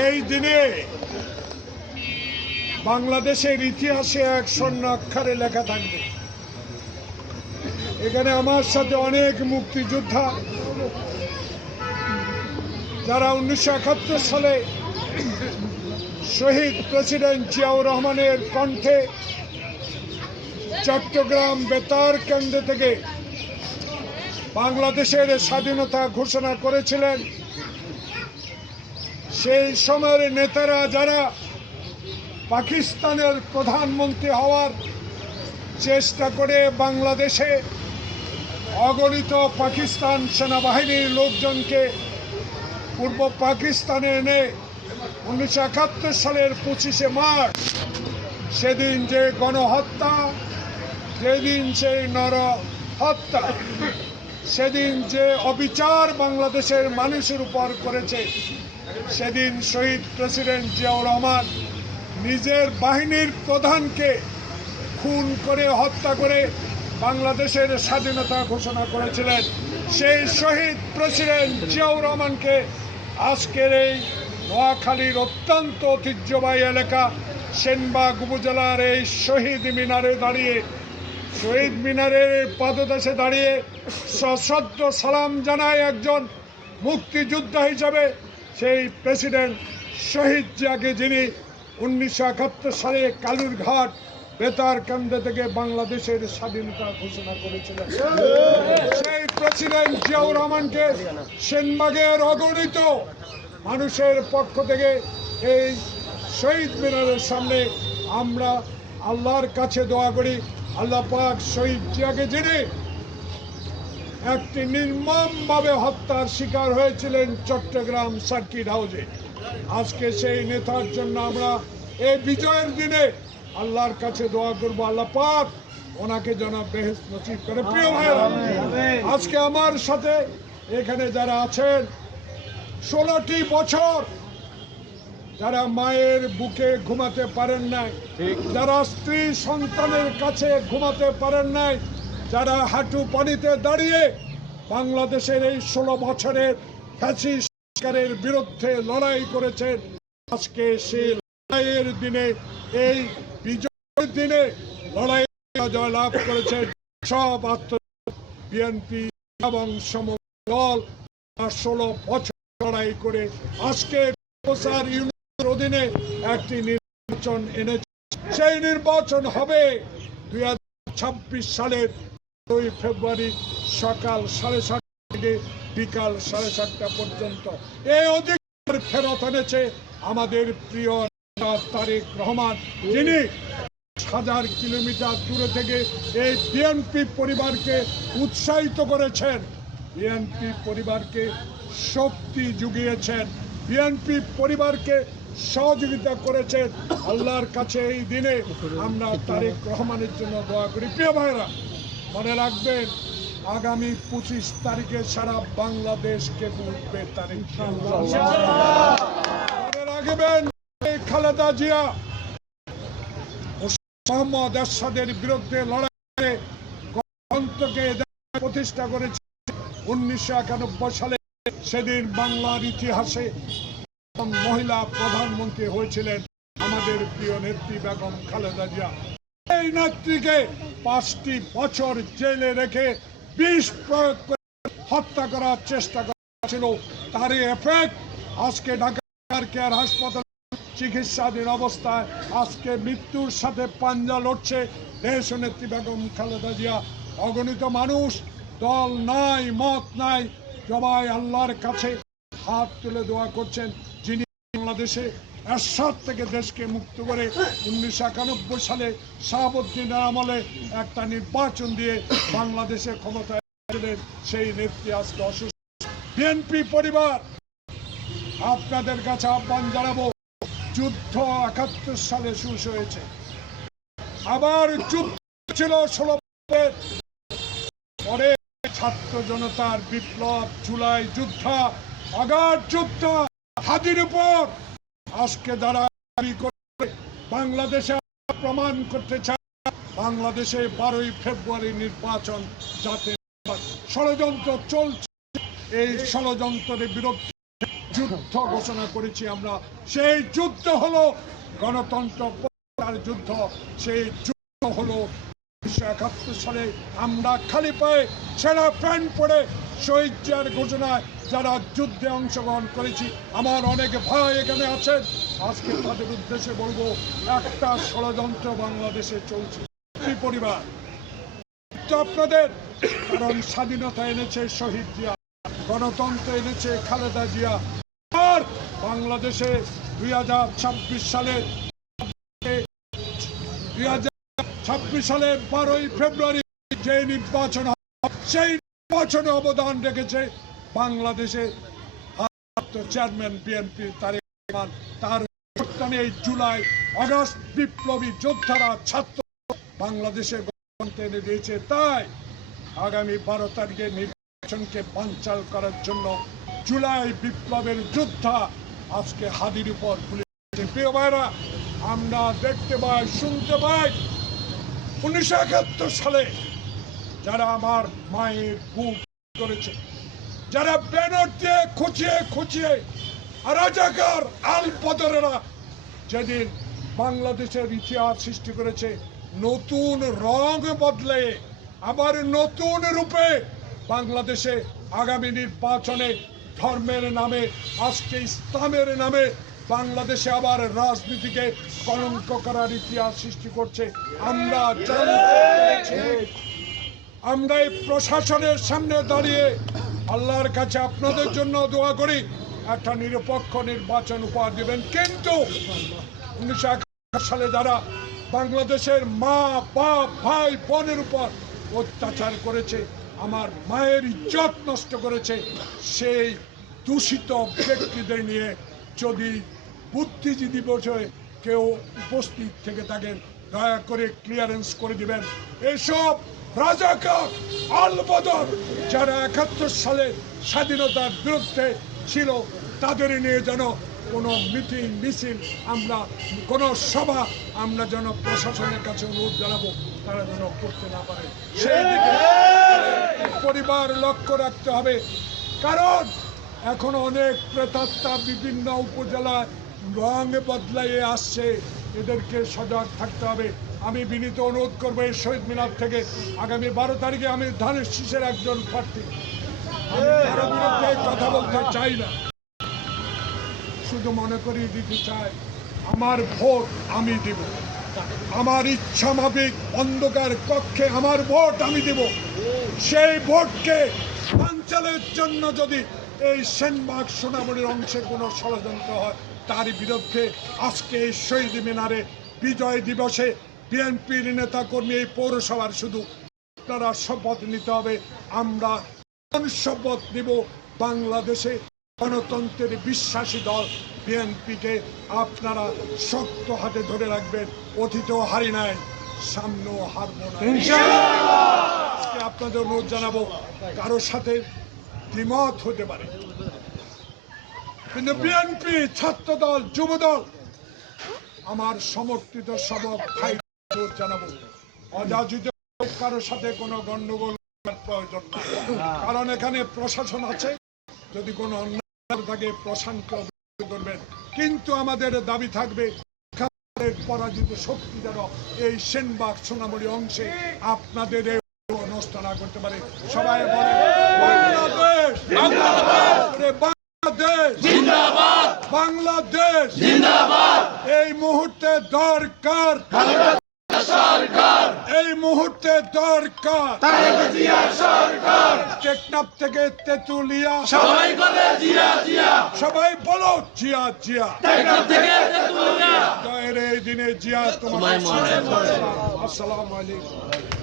এই দিনে বাংলাদেশের ইতিহাসে এক স্বর্ণ অক্ষরে লেখা থাকবে। এখানে আমার সাথে অনেক মুক্তিযোদ্ধা যারা 1971 সালে শহীদ প্রেসিডেন্ট জিয়াউর রহমানের কণ্ঠে চট্টগ্রাম বেতার কেন্দ্র থেকে বাংলাদেশের স্বাধীনতা ঘোষণা করেছিলেন। সেই সময়ের নেতারা যারা পাকিস্তানের প্রধানমন্ত্রী হওয়ার চেষ্টা করে বাংলাদেশে অগণিত পাকিস্তান সেনাবাহিনীর লোকজনকে পূর্ব পাকিস্তানে এনে 1971 সালের 25শে মার্চ সেদিন যে গণহত্যা, যেদিন সেই নরহত্যা, সেদিন যে অবিচার বাংলাদেশের মানুষের উপর করেছে, সেদিন শহীদ প্রেসিডেন্ট জিয়াউর রহমান নিজের বাহিনীর প্রধানকে খুন করে হত্যা করে বাংলাদেশের স্বাধীনতা ঘোষণা করেছিলেন। সেই শহীদ প্রেসিডেন্ট জিয়াউর রহমানকে আজকের এই নোয়াখালীর অত্যন্ত ঐতিহ্যবাহী এলাকা সেনবাগ উপজেলার এই শহীদ মিনারে দাঁড়িয়ে, শহীদ মিনারের পাদদেশে দাঁড়িয়ে সশ্রদ্ধ সালাম জানায় একজন মুক্তিযোদ্ধা হিসাবে সেই প্রেসিডেন্ট শহীদ জিয়াকে, যিনি 1971 সালে কালুরঘাট বেতার কেন্দ্র থেকে বাংলাদেশের স্বাধীনতা ঘোষণা করেছিলেন। সেই প্রেসিডেন্ট জিয়াউর রহমানকে সেনবাগের অগণিত মানুষের পক্ষ থেকে এই শহীদ মিনারের সামনে আমরা আল্লাহর কাছে দোয়া করি, আল্লাহ পাক শহীদ জিয়াকে, যিনি একটি নির্মমভাবে হত্যার শিকার হয়েছিলেন চট্টগ্রাম সার্কিট হাউসে, আজকে সেই নেতার জন্য আমরা এই বিজয়ের দিনে আল্লাহর কাছে দোয়া করব, আল্লাহ পাক ওনাকে যেন বেহেশত নসিব করে। প্রিয় ভাইরা, আজকে আমার সাথে এখানে যারা আছেন 16টি বছর যারা মায়ের বুকে ঘুমাতে পারেন নাই, যারা স্ত্রী সন্তানের কাছে ঘুমাতে পারেন নাই, যারা হাঁটু পানিতে দাঁড়িয়ে বাংলাদেশের এই 16 বছরের ফ্যাসিস্ট সরকারের বিরুদ্ধে লড়াই করেছেন, আজকে সেই লড়াইয়ের দিনে, এই বিজয়ের দিনে লড়াই জয়লাভ করেছেন সব বিএনপি এবং সমস্ত দল 16 বছর লড়াই করে আজকে ইউনিয়নের অধীনে একটি নির্বাচন এনেছে। সেই নির্বাচন হবে 2026 সালের 2 ফেব্রুয়ারি সকাল 7:30 থেকে বিকাল 7:30 পর্যন্ত। এই অধিকার ফেরত এনেছে আমাদের প্রিয় তারেক রহমান, যিনি 1000 কিলোমিটার দূরে থেকে এই বিএনপি পরিবারকে উৎসাহিত করেছেন, বিএনপি পরিবারকে শক্তি জুগিয়েছেন, বিএনপি পরিবারকে সহযোগিতা করেছেন। আল্লাহর কাছে এই দিনে আমরা তারেক রহমানের জন্য দোয়া করি। প্রিয় ভাইরা, মনে রাখবেন আগামী 25 তারিখে সারা বাংলাদেশকে বুঝবে তারেক। মনে রাখবেন খালেদা জিয়া মোহাম্মদ এরশাদের বিরুদ্ধে লড়াই করে গণতন্ত্রকে প্রতিষ্ঠা করেছে 1991 সালে। সেদিন বাংলার ইতিহাসে মহিলা প্রধানমন্ত্রী হয়েছিলেন আমাদের প্রিয় নেত্রী বেগম খালেদা জিয়া। এই নেত্রীকে 5টি বছর জেলে রেখে বিষ প্রয়োগ করে হত্যা করার চেষ্টা করেছিল। তারই এফেক্ট আজকে ঢাকা কেয়ার হাসপাতালে চিকিৎসাধীন অবস্থায় আজকে মৃত্যুর সাথে পাঞ্জা লড়ছে দেশ নেত্রী বেগম খালেদা জিয়া। অগণিত মানুষ, দল নাই, মত নাই, সবাই আল্লাহর কাছে হাত তুলে দোয়া করছেন, যিনি বাংলাদেশে এরশাদ থেকে দেশকে মুক্ত করে 1991 সালে শাহাবুদ্দিনের আমলে একটা নির্বাচন দিয়ে বাংলাদেশে ক্ষমতায় ছিলেন সেই নেত্রী আজকে অসুস্থ। বিএনপি পরিবার, আপনাদের কাছে আহ্বান জানাবো, যুদ্ধ 71 সালে শুরু হয়েছে, আবার যুদ্ধ ছিল 16 বছর পরে, ছাত্র জনতার বিপ্লব, জুলাই যুদ্ধ, আগার যুদ্ধ হাদির উপর। আজকে যারা বাংলাদেশে প্রমাণ করতে চায় বাংলাদেশে 12ই ফেব্রুয়ারি নির্বাচন যাতে ষড়যন্ত্র চলছে, এই ষড়যন্ত্রের বিরুদ্ধে যুদ্ধ ঘোষণা করেছি আমরা। সেই যুদ্ধ হলো গণতন্ত্র প্রতিষ্ঠার যুদ্ধ। সেই যুদ্ধ হলো 1971 সালে আমরা খালি পায়ে ছেঁড়া প্যান্ট পরে শহীদের ঘোষণায় যারা যুদ্ধে অংশগ্রহণ করেছি, আমার অনেক ভাই এখানে আছেন। আজকে তাদের উদ্দেশ্যে বলবো, একটা ষড়যন্ত্র বাংলাদেশে চলছে। পরিবার আপনাদের, কারণ স্বাধীনতা এনেছে শহীদ জিয়া, গণতন্ত্র এনেছে খালেদা জিয়া। আর বাংলাদেশে 2026 সালের 12ই ফেব্রুয়ারি যে নির্বাচন সেই নির্বাচনে অবদান রেখেছে বাংলাদেশে চেয়ারম্যান বিএনপি তারেক রহমান। তার এই জুলাই আগস্ট বিপ্লবী যোদ্ধারা ছাত্র বাংলাদেশে গণতন্ত্র এনে দিয়েছে। তাই আগামী 12 তারিখে নির্বাচনকে বানচাল করার জন্য জুলাই বিপ্লবের যোদ্ধা আজকে হাদির উপর গুলি। প্রিয় ভাইরা, আমরা দেখতে পাই, শুনতে পাই 1971 সালে যারা আমার মায়ের বুক করেছে, যারা ব্যানার দিয়ে খুঁচিয়ে খুঁচিয়ে রাজাকার আল বদরেরা যেদিন বাংলাদেশের ইতিহাস সৃষ্টি করেছে, নতুন রং বদলে আবার নতুন রূপে বাংলাদেশে আগামী নির্বাচনে ধর্মের নামে, আজকে ইসলামের নামে বাংলাদেশে আবার রাজনীতিকে কলঙ্ক করার ইতিহাস সৃষ্টি করছে। আমরা এই প্রশাসনের সামনে দাঁড়িয়ে আল্লাহর কাছে আপনাদের জন্য দোয়া করি একটা নিরপেক্ষ নির্বাচন উপহার দিবেন। কিন্তু 1971 সালে যারা বাংলাদেশের মা বাপ ভাই বোনের উপর অত্যাচার করেছে, আমার মায়ের ইজ্জত নষ্ট করেছে, সেই দূষিত ব্যক্তিদের নিয়ে যদি বুদ্ধিজীবী দিবসে কেউ উপস্থিত থেকে থাকেন, দয়া করে ক্লিয়ারেন্স করে দিবেন। এসব রাজাকার আল বদর যারা 71 সালে স্বাধীনতার বিরুদ্ধে ছিল, তাদের নিয়ে যেন কোনো মিটিং মিছিল, আমরা কোনো সভা আমরা যেন প্রশাসনের কাছে অনুরোধ জানাবো তারা যেন করতে না পারে। সেই দিকে পরিবার লক্ষ্য রাখতে হবে, কারণ এখন অনেক প্রেতাত্মা বিভিন্ন উপজেলায় রং বদলাইয়ে আসছে, এদেরকে সজাগ থাকতে হবে। আমি বিনীত অনুরোধ করবো এই শহীদ মিনার থেকে আগামী 12 তারিখে আমি ধানের শীষের একজন প্রার্থী, আমি কারো বিরুদ্ধে কথা বলতে চাই না, শুধু মনে করিয়ে দিতে চাই আমার ভোট আমি দিব, আমার ইচ্ছা মাফিক অন্ধকার কক্ষে আমার ভোট আমি দিব। সেই ভোটকে বানচালের জন্য যদি এই সেনবাগ সোনামণির অংশে কোনো ষড়যন্ত্র হয়, তার বিরুদ্ধে আজকে এই শহীদ মিনারে বিজয় দিবসে বিএনপির নেতা কর্মী এই পৌরসভার শুধু আপনারা শপথ নিতে হবে। আমরা শপথ নিব বাংলাদেশে গণতন্ত্রের বিশ্বাসী দল বিএনপিকে আপনারা শক্ত হাতে ধরে রাখবেন। অতীতেও হারি নাই, সামনেও হারবো না। আজকে আপনাদের অনুরোধ জানাবো, কারোর সাথে দ্বিমত হতে পারে, কিন্তু বিএনপি, ছাত্র দল, যুব দল আমার সমর্থিত সবক ভাই জানাবো, অযাচিত কারোর সাথে কোনো গন্ডগোল প্রয়োজন না। কারণ এখানে প্রশাসন আছে, যদি কোনো অন্যায় থাকে প্রশাসনকে অবহিত করবেন। কিন্তু আমাদের দাবি থাকবে পরাজিত শক্তি যেন এই সেনবাগ সোনামণি অংশে আপনাদের নষ্ট না করতে পারে। সবাই বলে বাংলাদেশ, বাংলাদেশ জিন্দাবাদ, বাংলাদেশ জিন্দাবাদ। এই মুহূর্তে দরকার সরকার, এই মুহূর্তে দরকার সরকার। টেকনাফ থেকে তেতুলিয়া সবাই বলে জিয়া জিয়া, সবাই বলো জিয়া জিয়া। টেকনাফ থেকে তেতুলিয়া, এই দিনে জিয়া তোমার। আসসালামু আলাইকুম।